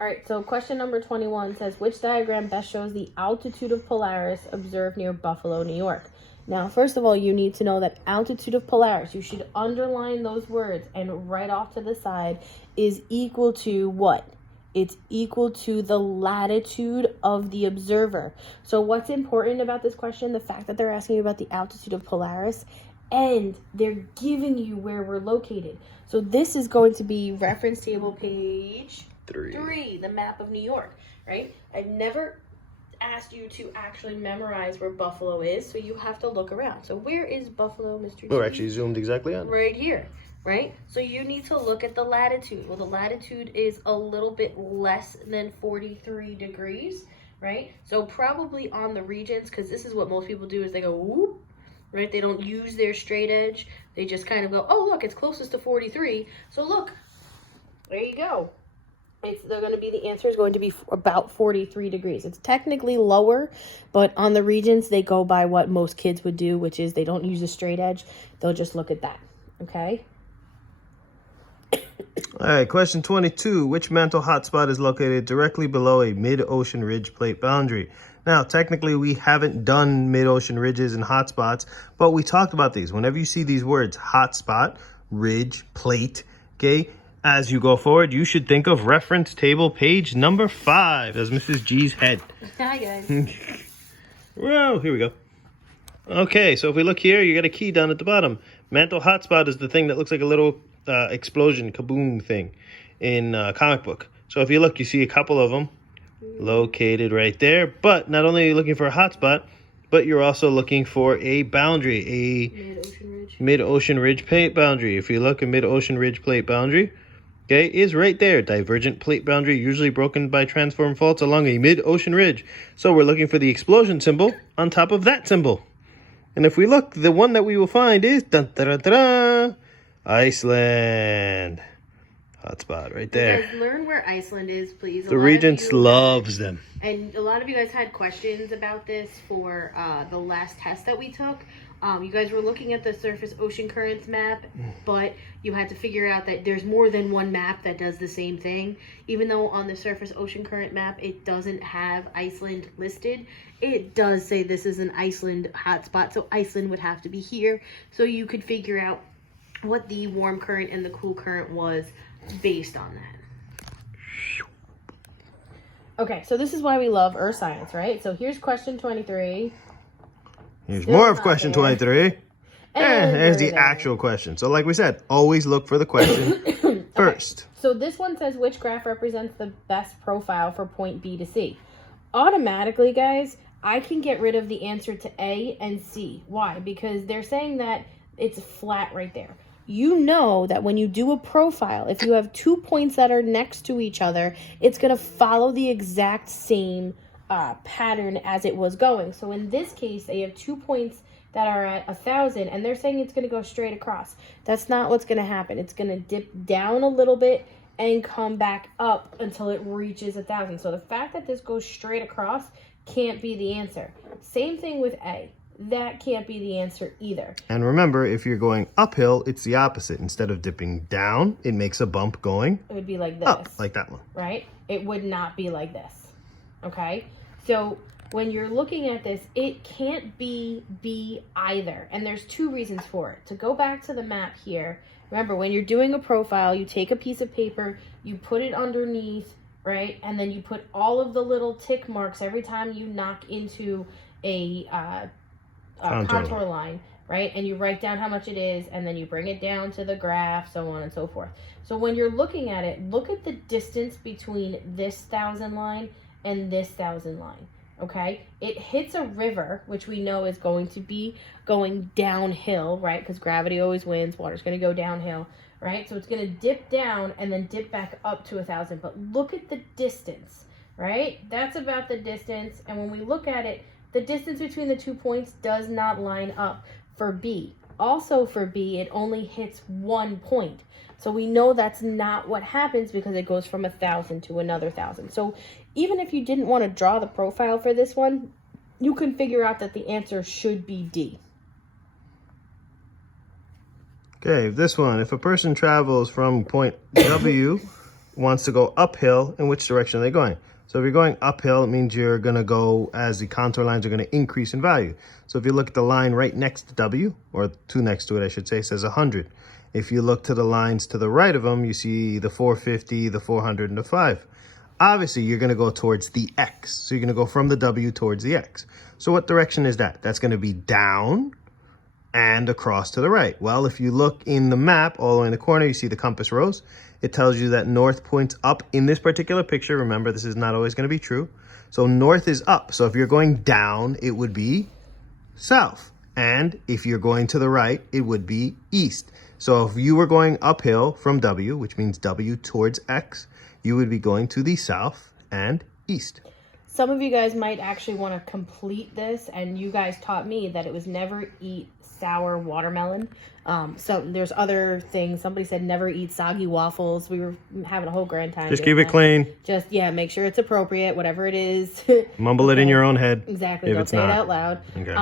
All right, so question number 21 says, which diagram best shows the altitude of Polaris observed near Buffalo, New York? Now, first of all, you need to know that altitude of Polaris, you should underline those words and write off to the side, is equal to what? It's equal to the latitude of the observer. So what's important about this question? The fact that they're asking you about the altitude of Polaris, and they're giving you where we're located. So this is going to be reference table page 3, the map of New York, right? I've never asked you to actually memorize where Buffalo is, so you have to look around. So where is Buffalo, Mr. G? We're actually zoomed exactly on. Right here, right? So you need to look at the latitude. Well, the latitude is a little bit less than 43 degrees, right? So probably on the regions, because this is what most people do, is they go whoop, right? They don't use their straight edge. They just kind of go, oh, look, it's closest to 43. So look, there you go. The answer is going to be about 43 degrees. It's technically lower, but on the regions, they go by what most kids would do, which is they don't use a straight edge. They'll just look at that, okay? All right, question 22. Which mantle hotspot is located directly below a mid-ocean ridge plate boundary? Now, technically, we haven't done mid-ocean ridges and hotspots, but we talked about these. Whenever you see these words, hotspot, ridge, plate, okay, as you go forward, you should think of reference table page number 5 as Mrs. G's head. Hi, guys. Whoa, here we go. Okay, so if we look here, you got a key down at the bottom. Mantle hotspot is the thing that looks like a little explosion, kaboom thing in comic book. So if you look, you see a couple of them located right there. But not only are you looking for a hotspot, but you're also looking for a boundary, a mid-ocean ridge plate boundary. If you look, a mid-ocean ridge plate boundary, okay, is right there. Divergent plate boundary, usually broken by transform faults along a mid-ocean ridge. So we're looking for the explosion symbol on top of that symbol. And if we look, the one that we will find is Iceland. Hotspot right there. Guys, learn where Iceland is, please. The Regents loves them. And a lot of you guys had questions about this for the last test that we took. You guys were looking at the surface ocean currents map, but you had to figure out that there's more than one map that does the same thing. Even though on the surface ocean current map, it doesn't have Iceland listed, it does say this is an Iceland hotspot, so Iceland would have to be here. So you could figure out what the warm current and the cool current was based on that. Okay, so this is why we love earth science, right? So here's question 23. Here's more of question 23. And there's the actual question. So like we said, always look for the question first. Okay. So this one says, which graph represents the best profile for point B to C? Automatically, guys, I can get rid of the answer to A and C. Why? Because they're saying that it's flat right there. You know that when you do a profile, if you have 2 points that are next to each other, it's going to follow the exact same pattern as it was going. So in this case, they have 2 points that are at 1,000, and they're saying it's going to go straight across. That's not what's going to happen. It's going to dip down a little bit and come back up until it reaches 1,000. So the fact that this goes straight across can't be the answer. Same thing with A. That can't be the answer either. And remember, if you're going uphill, it's the opposite. Instead of dipping down, it makes a bump going It would be like this. up, like that one. Right? It would not be like this. Okay? So when you're looking at this, it can't be B either. And there's 2 reasons for it. To go back to the map here, remember, when you're doing a profile, you take a piece of paper, you put it underneath, right? And then you put all of the little tick marks every time you knock into a contour line, right? And you write down how much it is, and then you bring it down to the graph, so on and so forth. So when you're looking at it, look at the distance between this 1,000 line and this 1,000 line, okay? It hits a river, which we know is going to be going downhill, right? Because gravity always wins. Water's going to go downhill, right? So it's going to dip down and then dip back up to 1,000. But look at the distance, right? That's about the distance. And when we look at it, the distance between the 2 points does not line up for B. Also for B, it only hits 1 point. So we know that's not what happens because it goes from 1,000 to another 1,000. So even if you didn't want to draw the profile for this one, you can figure out that the answer should be D. Okay, this one. If a person travels from point W wants to go uphill, in which direction are they going? So if you're going uphill, it means you're going to go as the contour lines are going to increase in value. So if you look at the line right next to W, or two next to it, I should say, it says 100. If you look to the lines to the right of them, you see the 450, the 400, and the 5. Obviously, you're going to go towards the X. So you're going to go from the W towards the X. So what direction is that? That's going to be down and across to the right. Well, if you look in the map, all the way in the corner, you see the compass rose. It tells you that north points up in this particular picture. Remember, this is not always going to be true. So north is up. So if you're going down, it would be south. And if you're going to the right, it would be east. So if you were going uphill from W, which means W towards X, you would be going to the south and east. Some of you guys might actually want to complete this, and you guys taught me that it was never eat sour watermelon. So there's other things. Somebody said never eat soggy waffles. We were having a whole grand time. Just keep it clean. Just, yeah, make sure it's appropriate, whatever it is. Mumble it in your own head. Exactly. Don't say it out loud. Okay.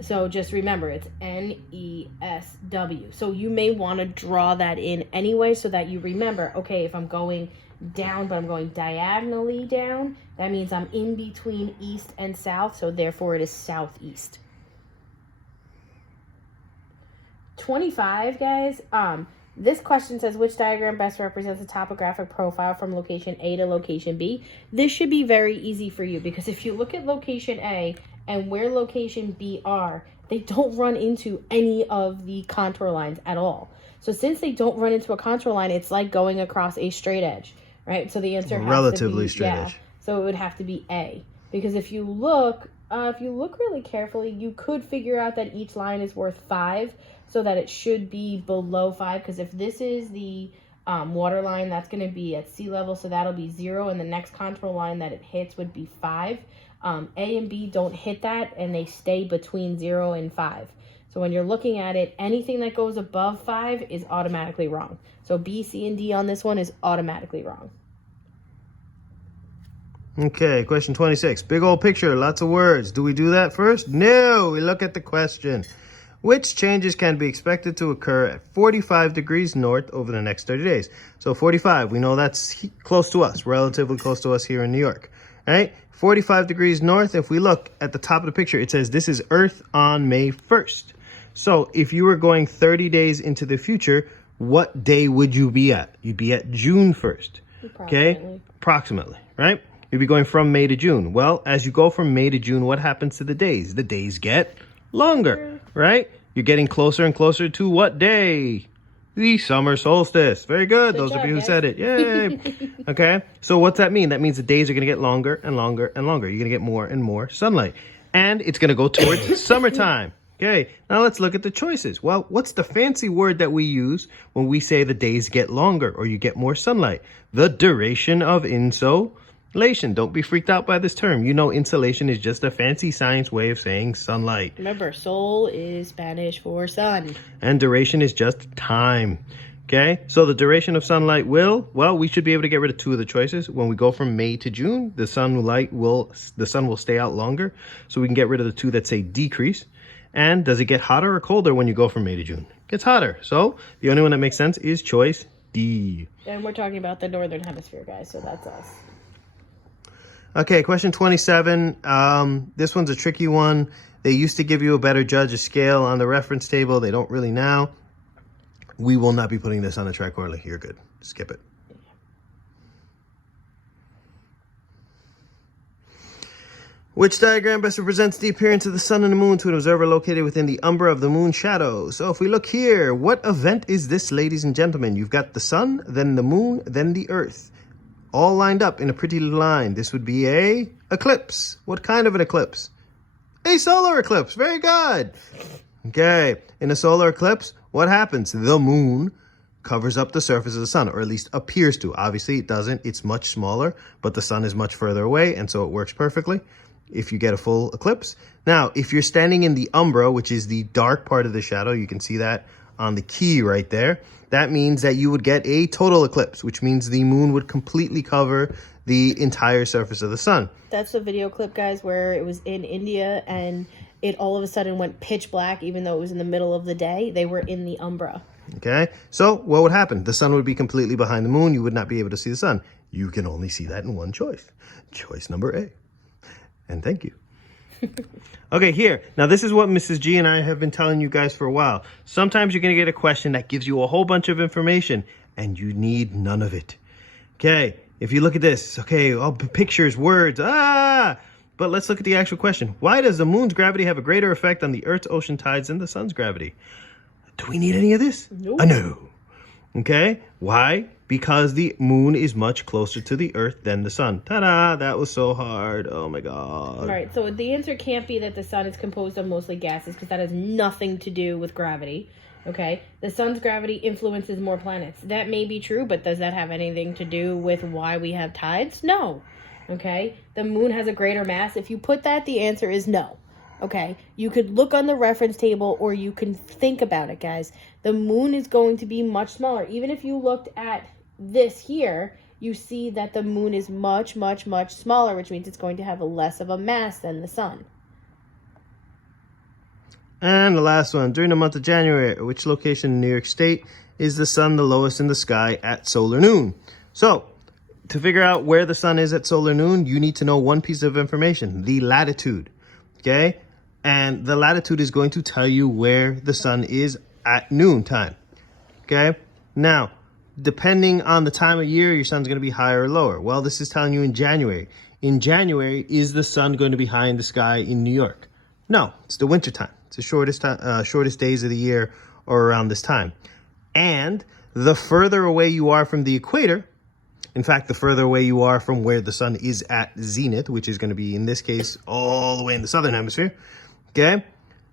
So just remember, it's N-E-S-W. So you may want to draw that in anyway so that you remember, okay, if I'm going down, but I'm going diagonally down, that means I'm in between east and south, so therefore it is southeast. 25, guys. This question says, which diagram best represents a topographic profile from location A to location B? This should be very easy for you, because if you look at location A and where location B are, they don't run into any of the contour lines at all. So since they don't run into a contour line, it's like going across a straight edge, right? So the answer has relatively to be, straight edge. So it would have to be A, because if you look really carefully, you could figure out that each line is worth 5, so that it should be below 5. Because if this is the water line, that's going to be at sea level, so that'll be 0, and the next contour line that it hits would be 5. A and B don't hit that, and they stay between 0 and 5. So when you're looking at it, anything that goes above 5 is automatically wrong. So B, C, and D on this one is automatically wrong. Okay, question 26. Big old picture, lots of words. Do we do that first? No, we look at the question. Which changes can be expected to occur at 45 degrees north over the next 30 days? So 45, we know that's close to us, relatively close to us here in New York, right? 45 degrees north, if we look at the top of the picture, it says this is Earth on May 1st. So if you were going 30 days into the future, what day would you be at? You'd be at June 1st, okay? Approximately, right? You'd be going from May to June. Well, as you go from May to June, what happens to the days? The days get longer, right? You're getting closer and closer to what day? The summer solstice. Very good. Those of you who said it. Yay. Okay. So what's that mean? That means the days are going to get longer and longer and longer. You're going to get more and more sunlight. And it's going to go towards summertime. Okay. Now let's look at the choices. Well, what's the fancy word that we use when we say the days get longer or you get more sunlight? The duration of insolation. Don't be freaked out by this term. You know, insolation is just a fancy science way of saying sunlight. Remember, sol is Spanish for sun. And duration is just time. Okay, so the duration of sunlight will, well, we should be able to get rid of 2 of the choices. When we go from May to June, the sun will stay out longer. So we can get rid of the 2 that say decrease. And does it get hotter or colder when you go from May to June? It gets hotter. So the only one that makes sense is choice D. And we're talking about the northern hemisphere, guys, so that's us. Okay, question 27. This one's a tricky one. They used to give you a better judge a scale on the reference table. They don't really now. We will not be putting this on the track orderly. You're good. Skip it. Which diagram best represents the appearance of the sun and the moon to an observer located within the umbra of the moon shadow? So if we look here, what event is this, ladies and gentlemen? You've got the sun, then the moon, then the earth, all lined up in a pretty little line. This would be a eclipse. What kind of an eclipse? A solar eclipse. Very good. Okay. In a solar eclipse, what happens? The moon covers up the surface of the sun, or at least appears to. Obviously, it doesn't. It's much smaller, but the sun is much further away, and so it works perfectly if you get a full eclipse. Now, if you're standing in the umbra, which is the dark part of the shadow, you can see that on the key right there. That means that you would get a total eclipse, which means the moon would completely cover the entire surface of the sun. That's the video clip, guys, where it was in India and it all of a sudden went pitch black, even though it was in the middle of the day. They were in the umbra. Okay, so what would happen? The sun would be completely behind the moon. You would not be able to see the sun. You can only see that in one choice. Choice number A. And thank you. Okay, here. Now, this is what Mrs. G and I have been telling you guys for a while. Sometimes you're going to get a question that gives you a whole bunch of information, and you need none of it. Okay, if you look at this, okay, all pictures, words, but let's look at the actual question. Why does the moon's gravity have a greater effect on the Earth's ocean tides than the sun's gravity? Do we need any of this? Nope. No. Okay, why? Because the moon is much closer to the Earth than the sun. Ta-da! That was so hard. Oh my God. All right, so the answer can't be that the sun is composed of mostly gases, because that has nothing to do with gravity. Okay, the sun's gravity influences more planets. That may be true, but does that have anything to do with why we have tides? No. Okay, the moon has a greater mass. If you put that, the answer is no. Okay, you could look on the reference table, or you can think about it, guys. The moon is going to be much smaller. Even if you looked at this here, you see that the moon is much, much, much smaller, which means it's going to have less of a mass than the sun. And the last one, during the month of January, at which location in New York State is the sun the lowest in the sky at solar noon? So, to figure out where the sun is at solar noon, you need to know one piece of information, the latitude. Okay? And the latitude is going to tell you where the sun is at noon time. Okay? Now, depending on the time of year, your sun's going to be higher or lower. Well, this is telling you in January. In January, is the sun going to be high in the sky in New York? No, it's the winter time. It's the shortest days of the year or around this time. And the further away you are from the equator, in fact, the further away you are from where the sun is at zenith, which is going to be, in this case, all the way in the southern hemisphere, okay?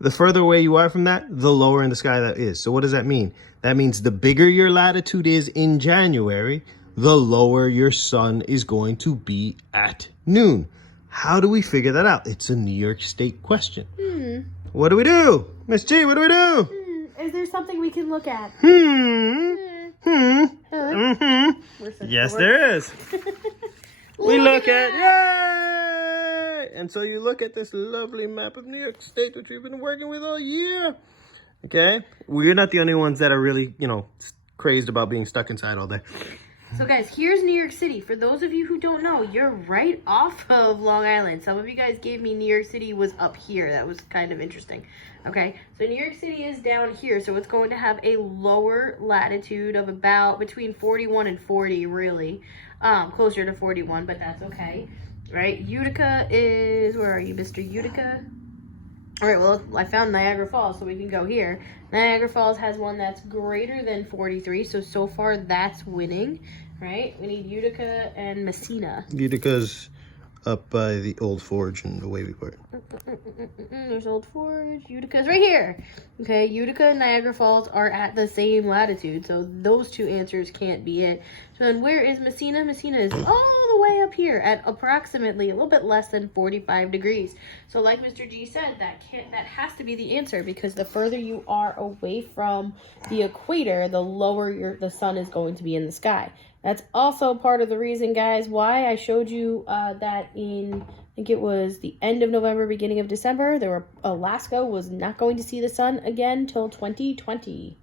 The further away you are from that, the lower in the sky that is. So what does that mean? That means the bigger your latitude is in January, the lower your sun is going to be at noon. How do we figure that out? It's a New York State question. What do we do? Miss G, what do we do? Is there something we can look at? Yes, there is. We look at, yay! And so you look at this lovely map of New York State, which we've been working with all year. Okay? We're not the only ones that are really, crazed about being stuck inside all day. So guys, here's New York City. For those of you who don't know, you're right off of Long Island. Some of you guys gave me New York City was up here. That was kind of interesting. Okay, so New York City is down here, so it's going to have a lower latitude of about between 41 and 40, really. Closer to 41, but that's okay. Right, Utica is, where are you, Mr. Utica? All right, well, I found Niagara Falls, so we can go here. Niagara Falls has one that's greater than 43, so far that's winning, right? We need Utica and Messina. Utica's up by the Old Forge and the Wavy part. There's Old Forge. Utica's right here. Okay, Utica and Niagara Falls are at the same latitude, so those two answers can't be it. So then where is Messina? Messina is all the way up here at approximately a little bit less than 45 degrees. So like Mr. G said, that has to be the answer, because the further you are away from the equator, the lower the sun is going to be in the sky. That's also part of the reason, guys, why I showed you that in, I think it was the end of November, beginning of December, Alaska was not going to see the sun again till 2020.